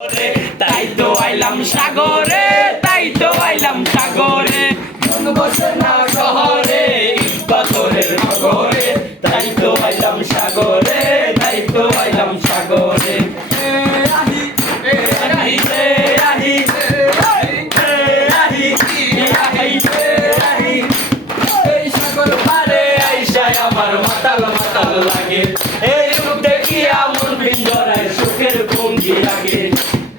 তাই তো আইলাম সাগরে, তাই তো আইলাম সাগরে, মন বসে না শহরে, পাথরের নগরে, তাই তো আইলাম সাগরে, তাই তো আইলাম সাগরে। আহি আহি আহি আহি আহি, এই সাগর পারে আইসায় আমার মাতাল মাতাল লাগে, এই রূপ দেখিয়া মন পিঞ্জরায় সুখের ভঙ্গি লাগে।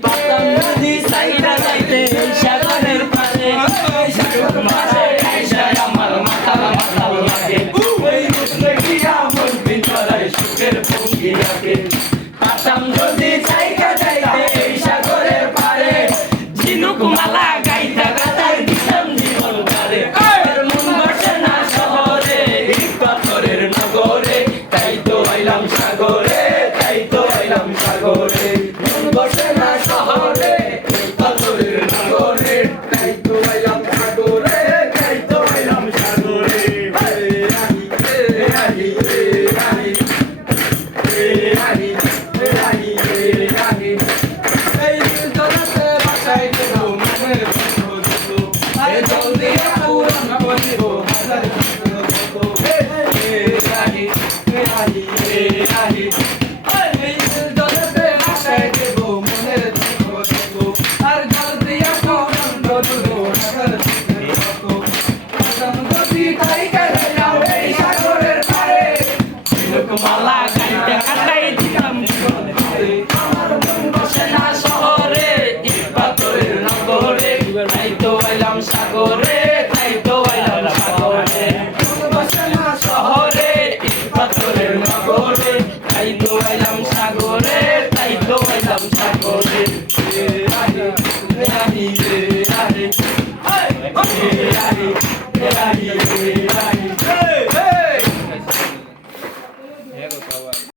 পাতাম নদী সাইডা যাইতে সাগরের পারে, সাগর পারে আইসায় আমার মাতাল মাতাল লাগে, এই রূপ দেখিয়া মন পিঞ্জরায় সুখের ভঙ্গি লাগে। পাতাম নদী সাইডা যাইতে সাগরের পারে, ঝিনুক মালা গাইতা গাতার দিতাম জীবন কারে, মন বসে না শহরে, পাথরের নগরে, তাই তো আইলাম সাগরে, তাই তো আইলাম সাগরে, মন বসে না শহরে, পাথরের নগরে, তাই তো আইলাম সাগরে, তাই তো আইলাম সাগরে। আহি আহি আহি আহি আহি, এই জগতে বাসায় দেব মনের বন্ধু, আরে জলদি পূরণ করিব হাজার আহি আহি আহি, এই জগতে বাসায় দেব মনের বন্ধু, আর জলদি পূরণ করিব হাজার যদি তাই গেলাম এই সাগরের পারে, মালা গাইতে কাটাই দিতাম জীবন কারে, আমার মন বসে না শহরে, পাথরের নগরে, তাই তো আইলাম সাগরে, তাই তো আইলাম সাগরে, মন বসে না শহরে, পাথরের নগরে, তাই তো আইলাম সাগরে, তাই তো আইলাম সাগরে। আহি আহি আহি আহি আহি আহি